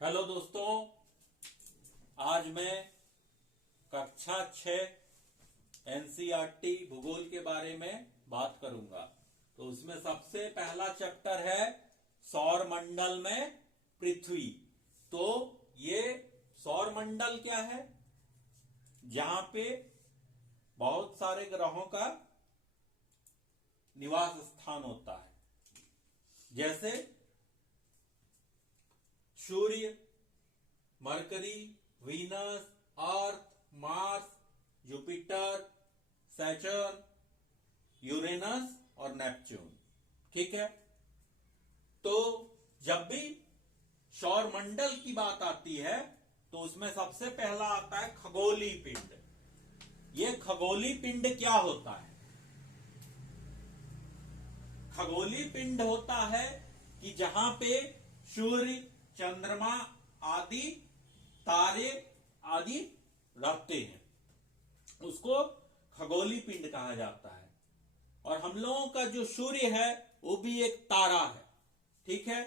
Hello दोस्तों, आज मैं कक्षा 6 एनसीईआरटी भूगोल के बारे में बात करूंगा। तो उसमें सबसे पहला चैप्टर है सौर मंडल में पृथ्वी। तो ये सौर मंडल क्या है? जहां पे बहुत सारे ग्रहों का निवास स्थान होता है, जैसे सूर्य, मरकरी, वीनस, अर्थ, मार्स, जुपिटर, सैटर्न, यूरेनस और नेपच्यून। ठीक है। तो जब भी सौर मंडल की बात आती है तो उसमें सबसे पहला आता है खगोलीय पिंड। ये खगोलीय पिंड क्या होता है? खगोलीय पिंड होता है कि जहां पे सूर्य, चंद्रमा आदि तारे आदि रहते हैं, उसको खगोलीय पिंड कहा जाता है। और हम लोगों का जो सूर्य है वो भी एक तारा है। ठीक है।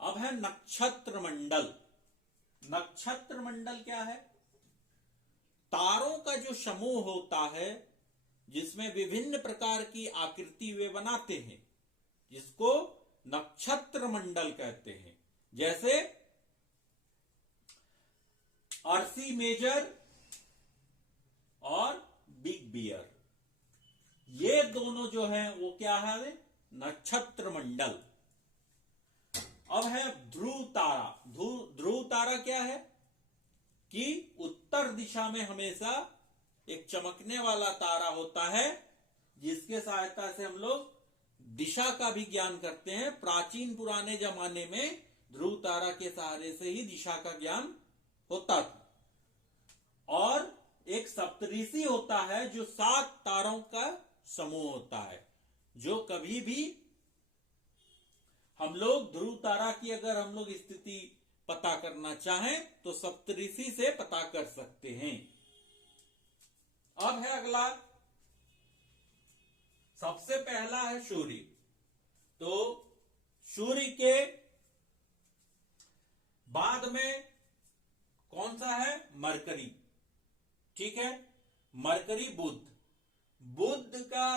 अब है नक्षत्र मंडल। नक्षत्र मंडल क्या है? तारों का जो समूह होता है जिसमें विभिन्न प्रकार की आकृति वे बनाते हैं, जिसको नक्षत्र मंडल कहते हैं। जैसे अर्सी मेजर और बिग बियर, ये दोनों जो हैं वो क्या है? नक्षत्र मंडल। अब है ध्रुव तारा। ध्रुव तारा क्या है? कि उत्तर दिशा में हमेशा एक चमकने वाला तारा होता है, जिसके सहायता से हम लोग दिशा का भी ज्ञान करते हैं। प्राचीन पुराने जमाने में ध्रुव तारा के सहारे से ही दिशा का ज्ञान होता था। और एक सप्तऋषि होता है जो 7 तारों का समूह होता है, जो कभी भी हम लोग ध्रुव तारा की अगर हम लोग स्थिति पता करना चाहें तो सप्तऋषि से पता कर सकते हैं। अब है अगला, सबसे पहला है सूर्य। तो सूर्य के बाद में कौन सा है? मरकरी। ठीक है। मरकरी बुध। बुध का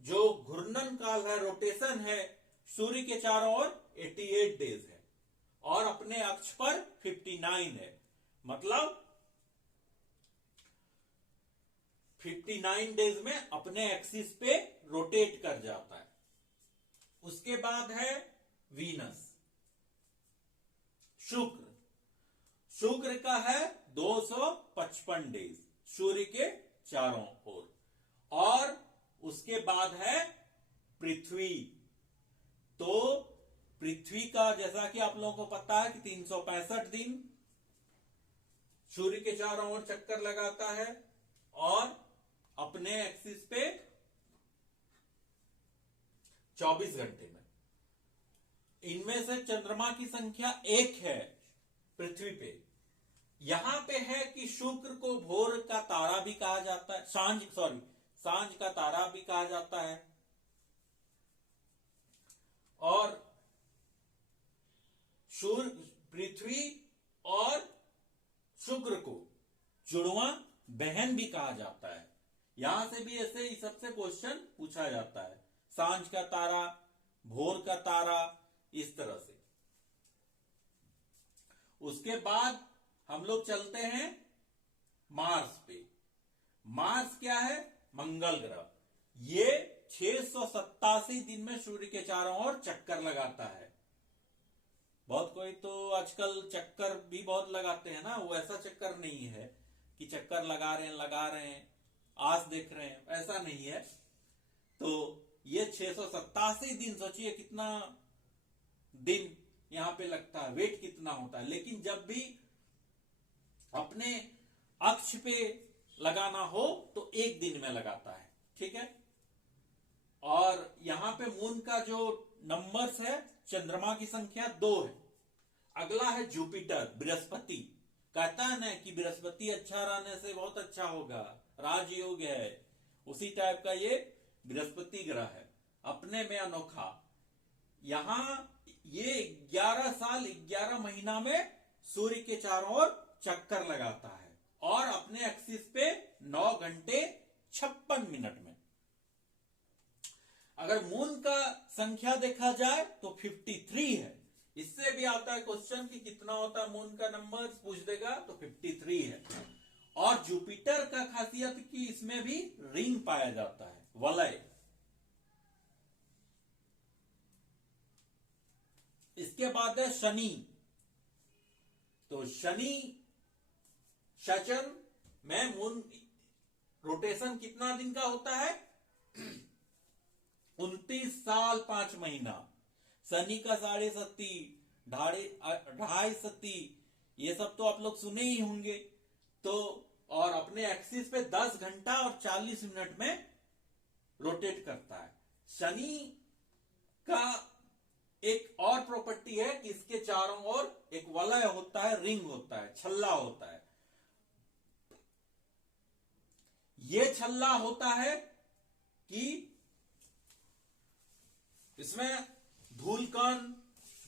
जो घूर्णन काल है, रोटेशन है, सूर्य के चारों ओर 88 डेज है और अपने अक्ष पर 59 है। मतलब 59 डेज में अपने एक्सिस पे रोटेट कर जाता है। उसके बाद है वीनस। शुक्र। शुक्र का है 255 डेज सूर्य के चारों ओर। और उसके बाद है पृथ्वी। तो पृथ्वी का जैसा कि आप लोगों को पता है कि 365 दिन सूर्य के चारों ओर चक्कर लगाता है और अपने एक्सिस पे 24 घंटे में। इनमें से चंद्रमा की संख्या 1 है पृथ्वी पे। यहां पे है कि शुक्र को भोर का तारा भी कहा जाता है, सांझ का तारा भी कहा जाता है। और पृथ्वी और शुक्र को जुड़वा बहन भी कहा जाता है। यहां से भी ऐसे ही सबसे क्वेश्चन पूछा जाता है, सांझ का तारा, भोर का तारा, इस तरह से। उसके बाद हम लोग चलते हैं मार्स पे। मार्स क्या है? मंगल ग्रह। ये 687 दिन में सूर्य के चारों ओर चक्कर लगाता है। बहुत कोई तो आजकल चक्कर भी बहुत लगाते हैं ना, वो ऐसा चक्कर नहीं है कि चक्कर लगा रहे हैं, आस देख रहे हैं, ऐसा नहीं है। तो ये 687 दिन, सोचिए कितना दिन यहां पे लगता है, वेट कितना होता है। लेकिन जब भी अपने अक्ष पे लगाना हो तो 1 दिन में लगाता है। ठीक है। और यहां पे मून का जो नंबर्स है, चंद्रमा की संख्या 2 है। अगला है जुपिटर, बृहस्पति। कहता है ना कि बृहस्पति अच्छा रहने से बहुत अच्छा होगा, राजयोग है, उसी टाइप का ये बृहस्पति ग्रह है, अपने में अनोखा। यहां ये 11 साल 11 महीना में सूर्य के चारों ओर चक्कर लगाता है और अपने एक्सिस पे 9 घंटे 56 मिनट में। अगर मून का संख्या देखा जाए तो 53 है। इससे भी आता है क्वेश्चन कि कितना होता है मून का नंबर, पूछ देगा तो 53 है। और जुपिटर का खासियत कि इसमें भी रिंग पाया जाता है, वलय। इसके बाद है शनि। तो शनि शचन में मून रोटेशन कितना दिन का होता है? 29 साल 5 महीना। शनि का 7.5 2.5 ये सब तो आप लोग सुने ही होंगे। तो और अपने एक्सिस पे 10 घंटा और 40 मिनट में रोटेट करता है। शनि का एक और प्रॉपर्टी है कि इसके चारों ओर एक वलय होता है, रिंग होता है, छल्ला होता है। ये छल्ला होता है कि इसमें धूलकण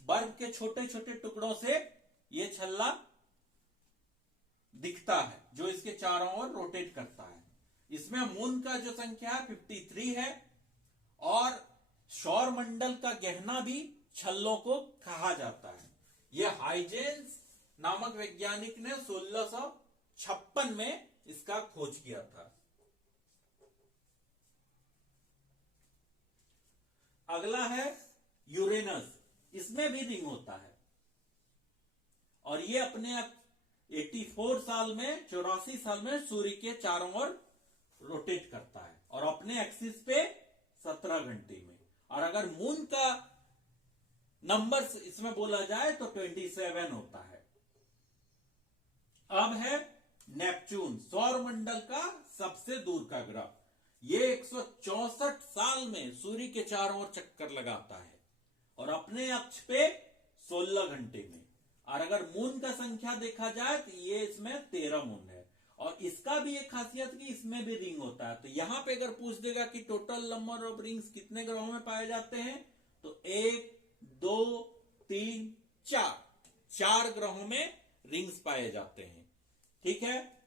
बर्फ के छोटे छोटे टुकड़ों से ये छल्ला दिखता है जो इसके चारों ओर रोटेट करता है। इसमें मून का जो संख्या है 53 है और सौर मंडल का गहना भी छल्लों को कहा जाता है। यह हाइजेंस नामक वैज्ञानिक ने 1656 में इसका खोज किया था। अगला है यूरेनस। इसमें भी रिंग होता है और ये अपने 84 साल में 84 साल में सूर्य के चारों ओर रोटेट करता है और अपने एक्सिस पे 17 घंटे में। और अगर मून का नंबर इसमें बोला जाए तो 27 होता है। अब है नेपच्यून, सौर मंडल का सबसे दूर का ग्रह। ये 164 साल में सूर्य के चारों ओर चक्कर लगाता है और अपने अक्ष पे 16 घंटे में। और अगर मून का संख्या देखा जाए तो ये इसमें 13 मून है और इसका भी एक खासियत कि इसमें भी रिंग होता है। तो यहां पे अगर पूछ देगा कि टोटल नंबर ऑफ रिंग्स कितने ग्रहों में पाए जाते हैं तो 1 2 3 4 ग्रहों में रिंग्स पाए जाते हैं। ठीक है।